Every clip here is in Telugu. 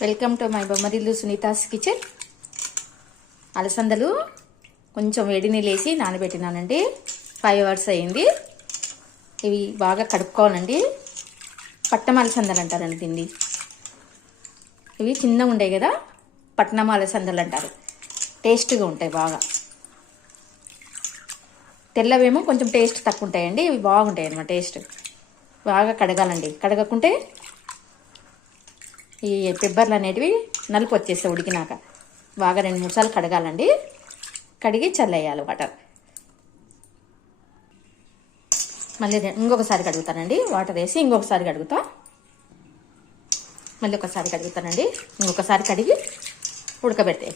Welcome to my Bommarillu Sunitha's kitchen అలసందలు కొంచెం వేడి నీళ్ళు వేసి నానబెట్టినానండి. ఫైవ్ అవర్స్ అయింది. ఇవి బాగా కడుక్కోవాలండి. పట్టం అలసందలు అంటారండి దీన్ని. ఇవి చిన్నగా ఉంటాయి కదా పట్నం అలసందలు అంటారు. టేస్ట్గా ఉంటాయి బాగా. తెల్లవేమో కొంచెం టేస్ట్ తక్కువ ఉంటాయండి. ఇవి బాగుంటాయి అన్నమాట టేస్ట్ బాగా కడగాలండి. కడగకుంటే ఈ పెబ్బర్లు అనేటివి నలుపు వచ్చేస్తాయి ఉడికినాక. బాగా రెండు మూడు సార్లు కడగాలండి. కడిగి చల్లేయాలి వాటర్. మళ్ళీ ఇంకొకసారి కడుగుతానండి. వాటర్ వేసి ఇంకొకసారి కడుగుతా. మళ్ళీ ఒకసారి కడుగుతానండి. ఇంకొకసారి కడిగి ఉడకబెడితే.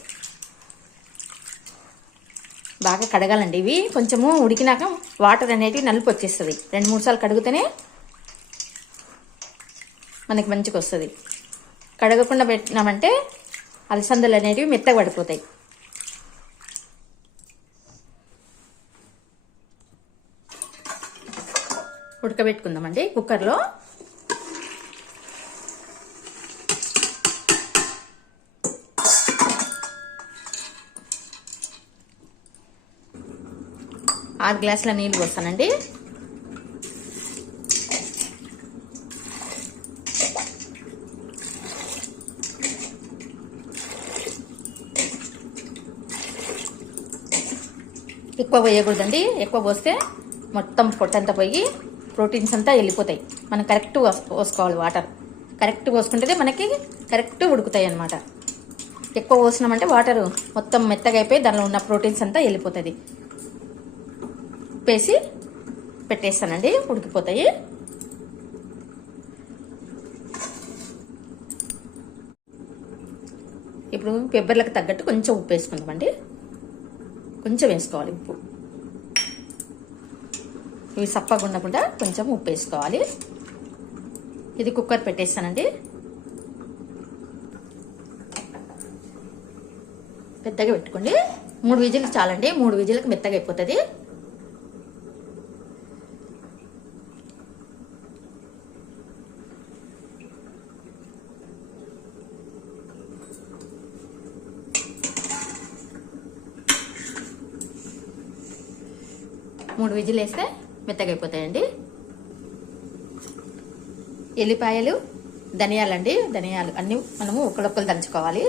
బాగా కడగాలండి ఇవి. కొంచెము ఉడికినాక వాటర్ అనేటివి నలుపు వచ్చేస్తుంది. రెండు మూడు సార్లు కడిగితేనే మనకి మంచిగా వస్తుంది. కడగకుండా పెట్టినామంటే అలసందలు అనేటివి మెత్తగా పడిపోతాయి. ఉడకబెట్టుకుందామండి కుక్కర్లో. ఆరు గ్లాసుల నీళ్ళు పోస్తానండి. ఎక్కువ పోయకూడదండి. ఎక్కువ పోస్తే మొత్తం పొట్టంతా పోయి ప్రోటీన్స్ అంతా వెళ్ళిపోతాయి. మనం కరెక్ట్ పోసుకోవాలి వాటర్. కరెక్ట్ పోసుకుంటేనే మనకి కరెక్ట్ ఉడుకుతాయి అన్నమాట. ఎక్కువ పోసినామంటే వాటర్ మొత్తం మెత్తగా అయిపోయి దానిలో ఉన్న ప్రోటీన్స్ అంతా వెళ్ళిపోతుంది. ఉప్పేసి పెట్టేస్తానండి. ఉడికిపోతాయి. ఇప్పుడు పెబ్బర్లకు తగ్గట్టు కొంచెం ఉప్పు వేసుకుందామండి. కొంచెం వేసుకోవాలి ఉప్పు. ఇవి సప్పగా ఉండకుండా కొంచెం ఉప్పు వేసుకోవాలి. ఇది కుక్కర్ పెట్టేస్తానండి. పెద్దగా పెట్టుకోండి. మూడు విజిల్కి చాలండి. మూడు విజిల్కి మెత్తగా అయిపోతుంది. మూడు విజిల్ వేస్తే మెత్తగా అయిపోతాయండి ఎల్లిపాయలు ధనియాలండి. ధనియాలు అన్నీ మనము ఒక్కడొక్కలు దంచుకోవాలి.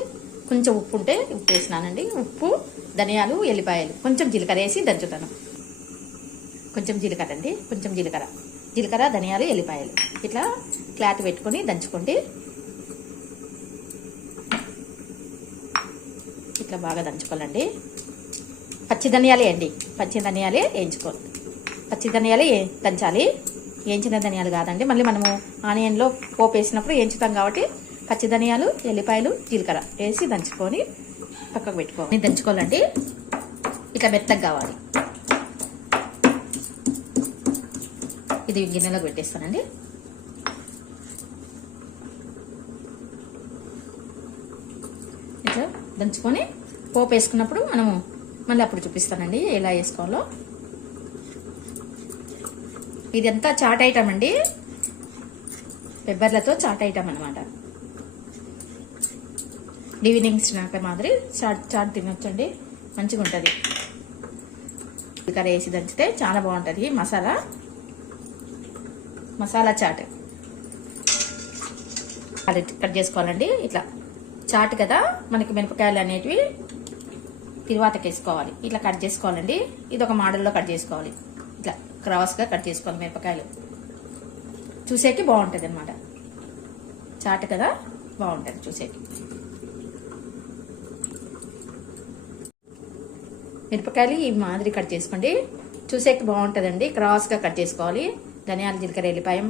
కొంచెం ఉప్పు ఉంటే ఉప్పు వేసినానండి. ఉప్పు ధనియాలు ఎల్లిపాయలు కొంచెం జీలకర్ర వేసి దంచుతాను. కొంచెం జీలకర్ర అండి కొంచెం జీలకర్ర. జీలకర్ర ధనియాలు ఎల్లిపాయలు ఇట్లా క్లాత్ పెట్టుకొని దంచుకోండి ఇట్లా బాగా దంచుకోవాలండి. పచ్చి ధనియాలే అండి. పచ్చి ధనియాలే వేయించుకోవాలి పచ్చి ధనియాలే దంచాలి. వేయించిన ధనియాలు కాదండి. మళ్ళీ మనము ఆనియన్లో పోపు వేసినప్పుడు వేయించుతాం కాబట్టి పచ్చి ధనియాలు ఎల్లిపాయలు జీలకర్ర వేసి దంచుకొని పక్కకు పెట్టుకోవాలి. దంచుకోవాలండి. ఇట్లా మెత్తగా కావాలి. ఇది గిన్నెలోకి పెట్టేస్తానండి. ఇట్లా దంచుకొని పోపు వేసుకున్నప్పుడు మనము మళ్ళీ అప్పుడు చూపిస్తానండి ఎలా వేసుకోవాలో. ఇదంతా చాట్ ఐటమ్ అండి. పెబ్బర్లతో చాట్ ఐటమ్ అనమాట ఈవినింగ్ స్నాక్ మాదిరి చాట్ చాట్ తినొచ్చండి. మంచిగా ఉంటుంది. కర్రీ వేసి దంచితే చాలా బాగుంటుంది. మసాలా. మసాలా చాట్. అది కట్ చేసుకోవాలండి. ఇట్లా. చాట్ కదా మనకి మిరపకాయలు అనేటివి తిరువాతకి వేసుకోవాలి ఇట్లా కట్ చేసుకోవాలండి. ఇది ఒక మోడల్లో కట్ చేసుకోవాలి. ఇట్లా క్రాస్గా కట్ చేసుకోవాలి మిరపకాయలు. చూసేకి బాగుంటుంది అనమాట చాట కదా? బాగుంటుంది చూసేకి. మిరపకాయలు ఈ మాదిరి కట్ చేసుకోండి. చూసేకి బాగుంటుందండి. క్రాస్గా కట్ చేసుకోవాలి. ధనియాల జీలకర్ర ఎల్లిపాయం.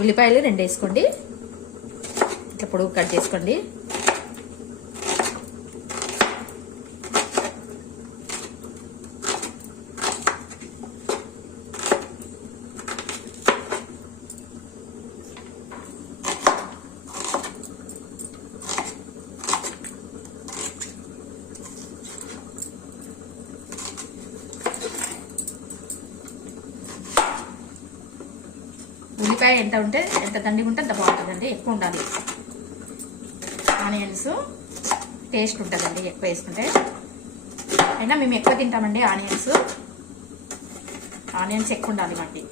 ఉల్లిపాయలు రెండు వేసుకోండి. ఇట్లా పొడుగు కట్ చేసుకోండి. ఉల్లిపాయ ఎంత ఉంటే ఎంత దండిగా ఉంటే అంత బాగుంటుందండి. ఎక్కువ ఉండాలి. ఆనియన్స్ టేస్ట్ ఉంటుందండి ఎక్కువ వేసుకుంటే. అయినా మేము ఎక్కువ తింటామండి ఆనియన్స్. ఆనియన్స్ ఎక్కువ ఉండాలి వాటి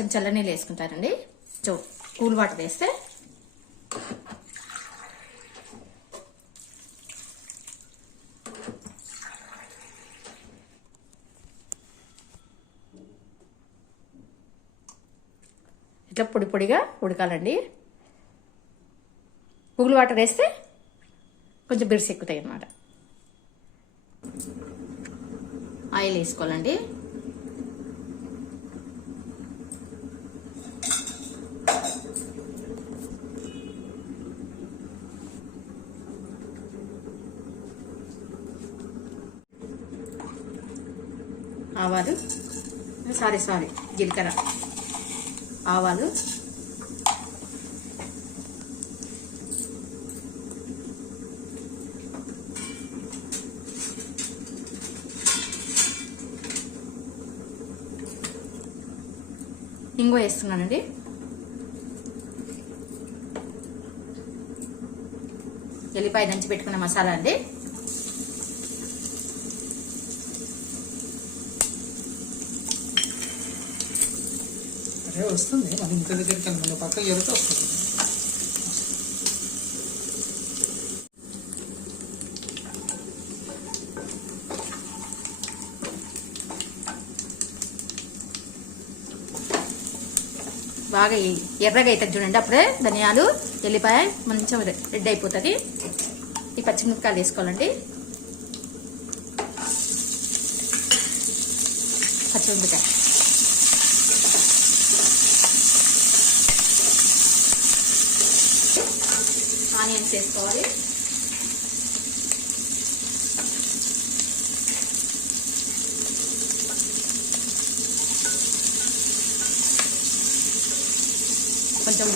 కొంచెం చల్లనీళ్ళు వేసుకుంటారండి చూ కూల్ వాటర్ వేస్తే. ఇట్లా పొడి పొడిగా ఉడకాలండి. కూల్ వాటర్ వేస్తే కొంచెం బిర్స్ ఎక్కుతాయి అన్నమాట ఆయిల్ వేసుకోవాలండి ఆవాలు సారీ సారీ జీలకర్ర. ఆవాలు. ఇంగు వేస్తున్నానండి. ఎల్లిపాయ దంచి పెట్టుకున్న మసాలా అండి. అదే వస్తుంది. మన ఇంటి దగ్గరికి మన పక్క ఎరుత వస్తుంది. బాగా ఎర్రగా అవుతుంది చూడండి. అప్పుడే ధనియాలు ఎల్లిపాయ మంచిగా రెడ్ అయిపోతుంది. ఈ పచ్చిమిరపకాయలు వేసుకోవాలండి. పచ్చిమిరపకాయ. ఆనియన్స్ కొంచెం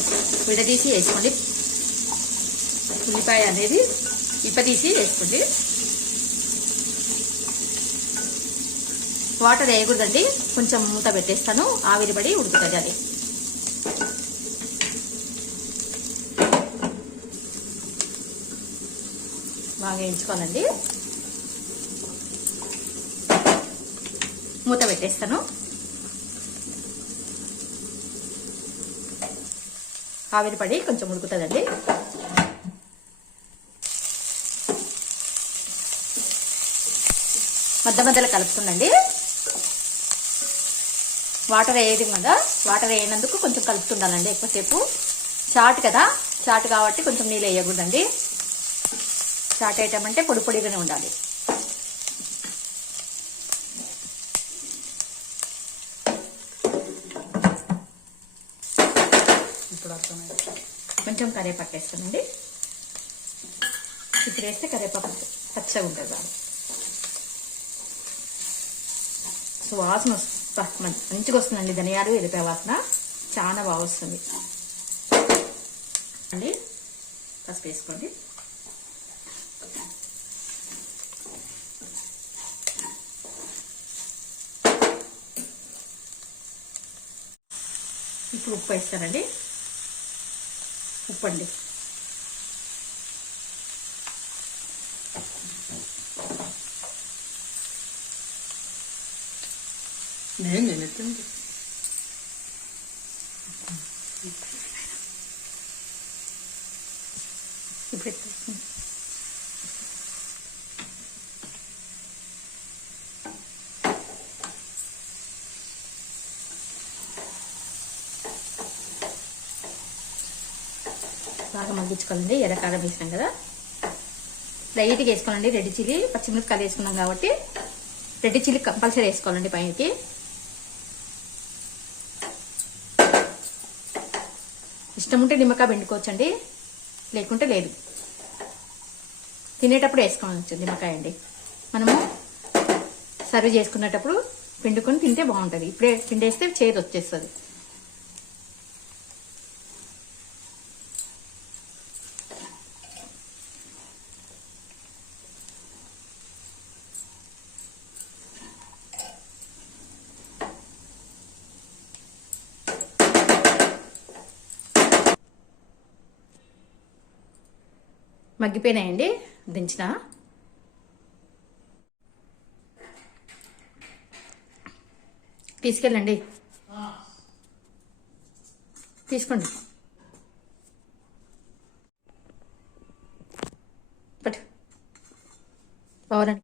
విడదీసి వేసుకోండి. ఉల్లిపాయ అనేది ఇప్పదీసి వేసుకోండి. వాటర్ వేయకూడదండి. కొంచెం మూత పెట్టేస్తాను. ఆవిరిపడి ఉడుకుతుంది అది. బాగా వేయించుకోవాలండి. మూత పెట్టేస్తాను. ఆవిరి పడి కొంచెం ఉడుకుతుందండి. మధ్య మధ్యలో కలుపుతుందండి. వాటర్ వేయదు కదా వాటర్ వేయనందుకు కొంచెం కలుపుతుండాలండి ఎక్కువసేపు. చాటు కదా చాటు కాబట్టి కొంచెం నీళ్ళు వేయకూడదండి. చాట్ ఐటమ్ అంటే పొడి పొడిగానే ఉండాలి. ఇప్పుడు కొంచెం కరివేపాకు వేస్తానండి ఇప్పుడు వేస్తే కరివేపాకు పచ్చగా ఉంటుంది బాగా. సో వాసన వస్తా మంచిగా వస్తుందండి ధనియాలు వెళ్ళిపోయే వాసన. చాలా బాగా వస్తుంది. అండి పసుపు వేసుకోండి. ఇప్పుడు ఉప్పు వేస్తానండి. ఉప్పు అండి నేను నేను ఎత్తండి ఇప్పుడు. ఎర్ర కారం వేసినాం కదా. లైట్గా వేసుకోవాలండి రెడ్ చిల్లీ పచ్చిమిరపకాయలు వేసుకున్నాం కాబట్టి రెడ్ చిల్లీ కంపల్సరీ వేసుకోవాలండి పైనకి. ఇష్టం ఉంటే నిమ్మకాయ పిండుకోవచ్చండి లేకుంటే లేదు. తినేటప్పుడు వేసుకోవచ్చు నిమ్మకాయ అండి. మనము సర్వ్ చేసుకునేటప్పుడు పిండుకొని తింటే బాగుంటుంది. ఇప్పుడే పిండేస్తే చేదు వచ్చేస్తుంది మగ్గిపోయినాయండి. దించిన. తీసుకెళ్ళండి. తీసుకోండి.